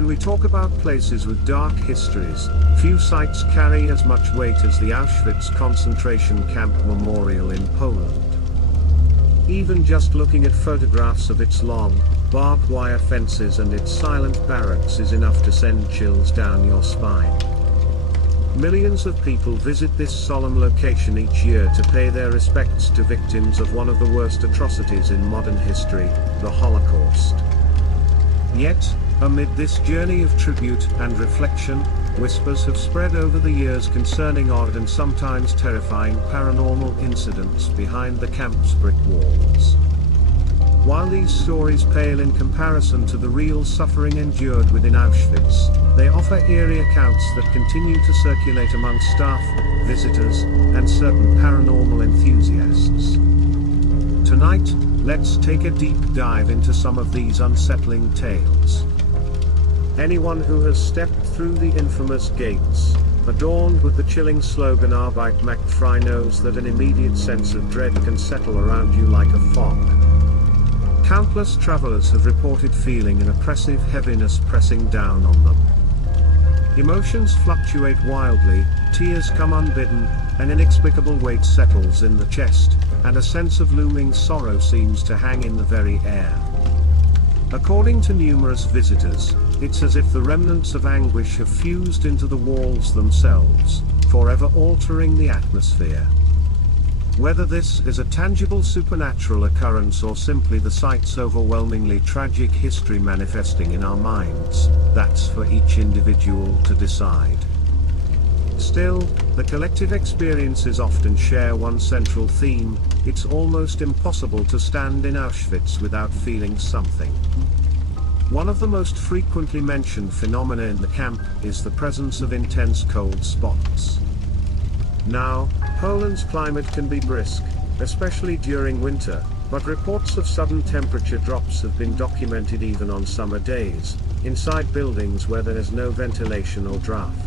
When we talk about places with dark histories, few sites carry as much weight as the Auschwitz concentration camp memorial in Poland. Even just looking at photographs of its long, barbed wire fences and its silent barracks is enough to send chills down your spine. Millions of people visit this solemn location each year to pay their respects to victims of one of the worst atrocities in modern history, the Holocaust. Yet, amid this journey of tribute and reflection, whispers have spread over the years concerning odd and sometimes terrifying paranormal incidents behind the camp's brick walls. While these stories pale in comparison to the real suffering endured within Auschwitz, they offer eerie accounts that continue to circulate among staff, visitors, and certain paranormal enthusiasts. Tonight, let's take a deep dive into some of these unsettling tales. Anyone who has stepped through the infamous gates, adorned with the chilling slogan Arbeit macht frei, knows that an immediate sense of dread can settle around you like a fog. Countless travelers have reported feeling an oppressive heaviness pressing down on them. Emotions fluctuate wildly, tears come unbidden, an inexplicable weight settles in the chest, and a sense of looming sorrow seems to hang in the very air. According to numerous visitors, it's as if the remnants of anguish have fused into the walls themselves, forever altering the atmosphere. Whether this is a tangible supernatural occurrence or simply the site's overwhelmingly tragic history manifesting in our minds, that's for each individual to decide. Still, the collective experiences often share one central theme: it's almost impossible to stand in Auschwitz without feeling something. One of the most frequently mentioned phenomena in the camp is the presence of intense cold spots. Now, Poland's climate can be brisk, especially during winter, but reports of sudden temperature drops have been documented even on summer days, inside buildings where there is no ventilation or draft.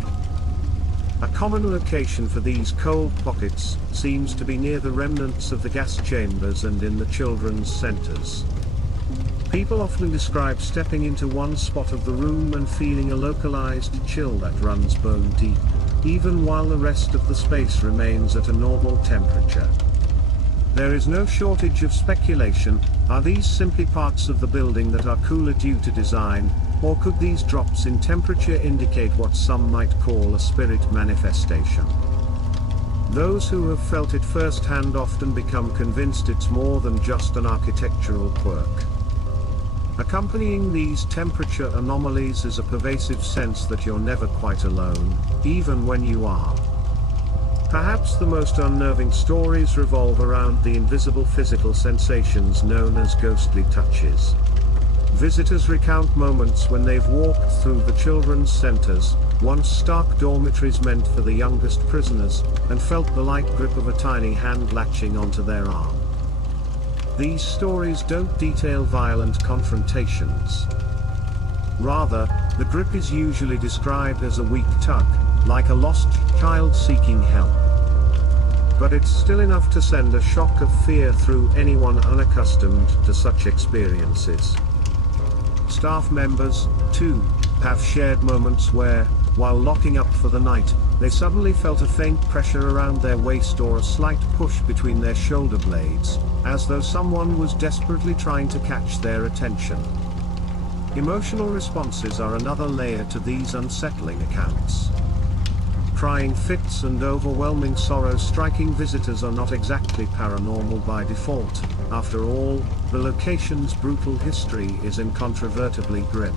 A common location for these cold pockets seems to be near the remnants of the gas chambers and in the children's centers. People often describe stepping into one spot of the room and feeling a localized chill that runs bone deep, even while the rest of the space remains at a normal temperature. There is no shortage of speculation: are these simply parts of the building that are cooler due to design, or could these drops in temperature indicate what some might call a spirit manifestation? Those who have felt it firsthand often become convinced it's more than just an architectural quirk. Accompanying these temperature anomalies is a pervasive sense that you're never quite alone, even when you are. Perhaps the most unnerving stories revolve around the invisible physical sensations known as ghostly touches. Visitors recount moments when they've walked through the children's centers, once stark dormitories meant for the youngest prisoners, and felt the light grip of a tiny hand latching onto their arm. These stories don't detail violent confrontations. Rather, the grip is usually described as a weak tug, like a lost child seeking help. But it's still enough to send a shock of fear through anyone unaccustomed to such experiences. Staff members, too, have shared moments where, while locking up for the night, they suddenly felt a faint pressure around their waist or a slight push between their shoulder blades, as though someone was desperately trying to catch their attention. Emotional responses are another layer to these unsettling accounts. Crying fits and overwhelming sorrow striking visitors are not exactly paranormal by default. After all, the location's brutal history is incontrovertibly grim.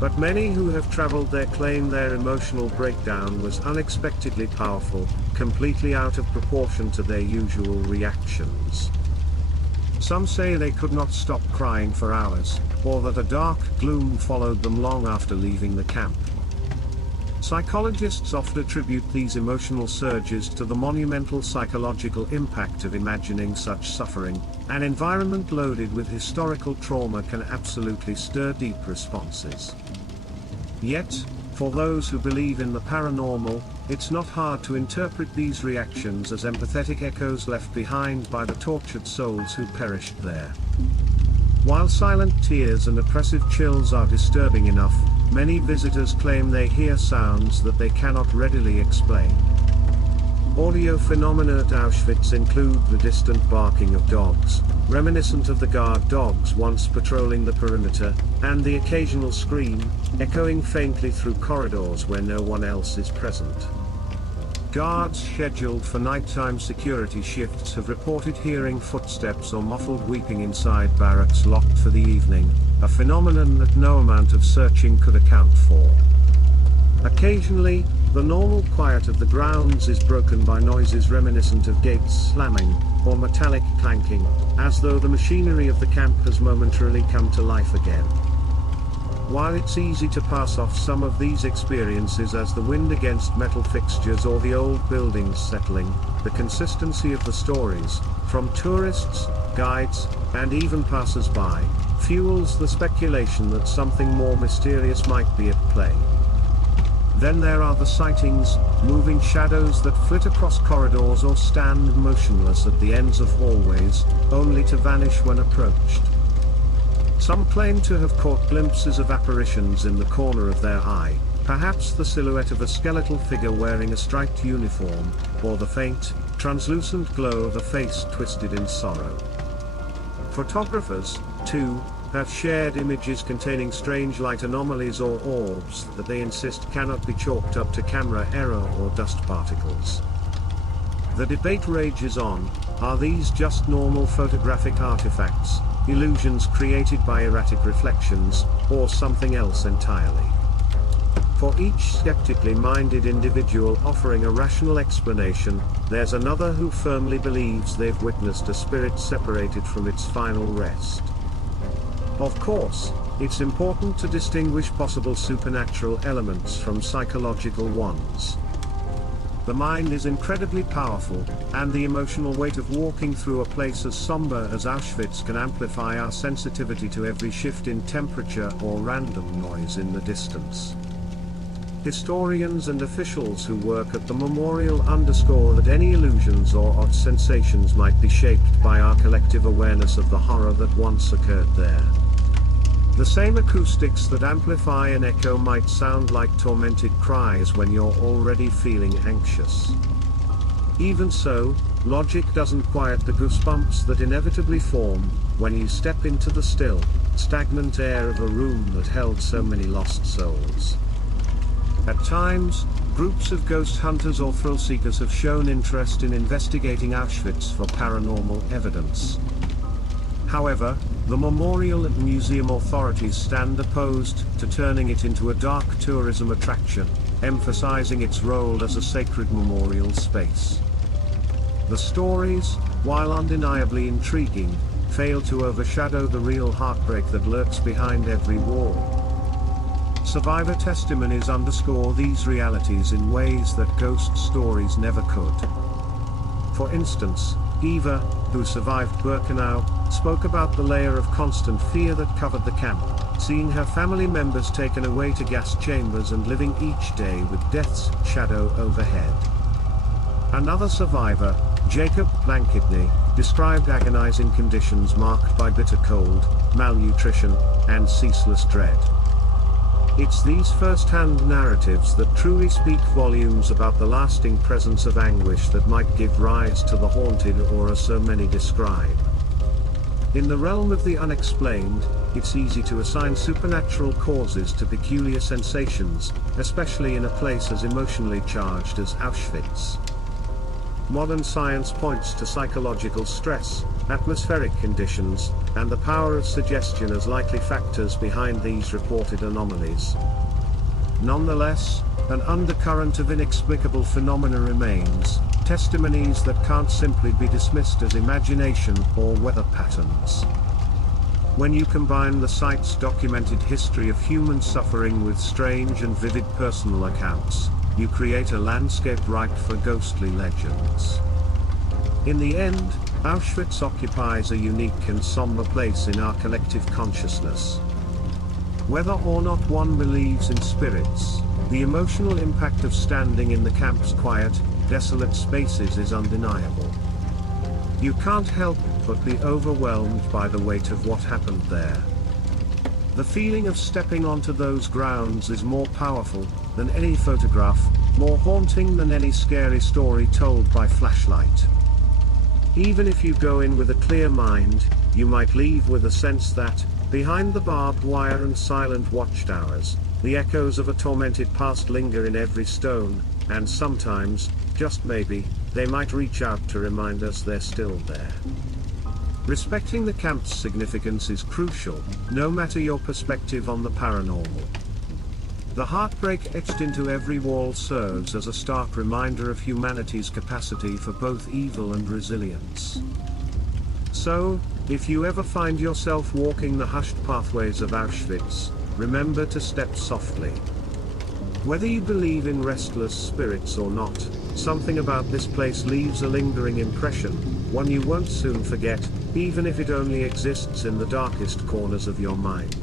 But many who have traveled there claim their emotional breakdown was unexpectedly powerful, completely out of proportion to their usual reactions. Some say they could not stop crying for hours, or that a dark gloom followed them long after leaving the camp. Psychologists often attribute these emotional surges to the monumental psychological impact of imagining such suffering. An environment loaded with historical trauma can absolutely stir deep responses. Yet, for those who believe in the paranormal, it's not hard to interpret these reactions as empathetic echoes left behind by the tortured souls who perished there. While silent tears and oppressive chills are disturbing enough, many visitors claim they hear sounds that they cannot readily explain. Audio phenomena at Auschwitz include the distant barking of dogs, reminiscent of the guard dogs once patrolling the perimeter, and the occasional scream, echoing faintly through corridors where no one else is present. Guards scheduled for nighttime security shifts have reported hearing footsteps or muffled weeping inside barracks locked for the evening, a phenomenon that no amount of searching could account for. Occasionally, the normal quiet of the grounds is broken by noises reminiscent of gates slamming, or metallic clanking, as though the machinery of the camp has momentarily come to life again. While it's easy to pass off some of these experiences as the wind against metal fixtures or the old buildings settling, the consistency of the stories, from tourists, guides, and even passers-by, fuels the speculation that something more mysterious might be at play. Then there are the sightings, moving shadows that flit across corridors or stand motionless at the ends of hallways, only to vanish when approached. Some claim to have caught glimpses of apparitions in the corner of their eye, perhaps the silhouette of a skeletal figure wearing a striped uniform, or the faint, translucent glow of a face twisted in sorrow. Photographers, too, have shared images containing strange light anomalies or orbs that they insist cannot be chalked up to camera error or dust particles. The debate rages on: are these just normal photographic artifacts, illusions created by erratic reflections, or something else entirely? For each skeptically minded individual offering a rational explanation, there's another who firmly believes they've witnessed a spirit separated from its final rest. Of course, it's important to distinguish possible supernatural elements from psychological ones. The mind is incredibly powerful, and the emotional weight of walking through a place as somber as Auschwitz can amplify our sensitivity to every shift in temperature or random noise in the distance. Historians and officials who work at the memorial underscore that any illusions or odd sensations might be shaped by our collective awareness of the horror that once occurred there. The same acoustics that amplify an echo might sound like tormented cries when you're already feeling anxious. Even so, logic doesn't quiet the goosebumps that inevitably form when you step into the still, stagnant air of a room that held so many lost souls. At times, groups of ghost hunters or thrill seekers have shown interest in investigating Auschwitz for paranormal evidence. However, the memorial and museum authorities stand opposed to turning it into a dark tourism attraction, emphasizing its role as a sacred memorial space. The stories, while undeniably intriguing, fail to overshadow the real heartbreak that lurks behind every wall. Survivor testimonies underscore these realities in ways that ghost stories never could. For instance, Eva, who survived Birkenau, spoke about the layer of constant fear that covered the camp, seeing her family members taken away to gas chambers and living each day with death's shadow overhead. Another survivor, Jacob Blanketney, described agonizing conditions marked by bitter cold, malnutrition, and ceaseless dread. It's these first-hand narratives that truly speak volumes about the lasting presence of anguish that might give rise to the haunted, or as so many describe. In the realm of the unexplained, it's easy to assign supernatural causes to peculiar sensations, especially in a place as emotionally charged as Auschwitz. Modern science points to psychological stress, atmospheric conditions, and the power of suggestion as likely factors behind these reported anomalies. Nonetheless, an undercurrent of inexplicable phenomena remains, testimonies that can't simply be dismissed as imagination or weather patterns. When you combine the site's documented history of human suffering with strange and vivid personal accounts, you create a landscape ripe for ghostly legends. In the end, Auschwitz occupies a unique and somber place in our collective consciousness. Whether or not one believes in spirits, the emotional impact of standing in the camp's quiet, desolate spaces is undeniable. You can't help but be overwhelmed by the weight of what happened there. The feeling of stepping onto those grounds is more powerful than any photograph, more haunting than any scary story told by flashlight. Even if you go in with a clear mind, you might leave with a sense that, behind the barbed wire and silent watchtowers, the echoes of a tormented past linger in every stone, and sometimes, just maybe, they might reach out to remind us they're still there. Respecting the camp's significance is crucial, no matter your perspective on the paranormal. The heartbreak etched into every wall serves as a stark reminder of humanity's capacity for both evil and resilience. So, if you ever find yourself walking the hushed pathways of Auschwitz, remember to step softly. Whether you believe in restless spirits or not, something about this place leaves a lingering impression, one you won't soon forget, even if it only exists in the darkest corners of your mind.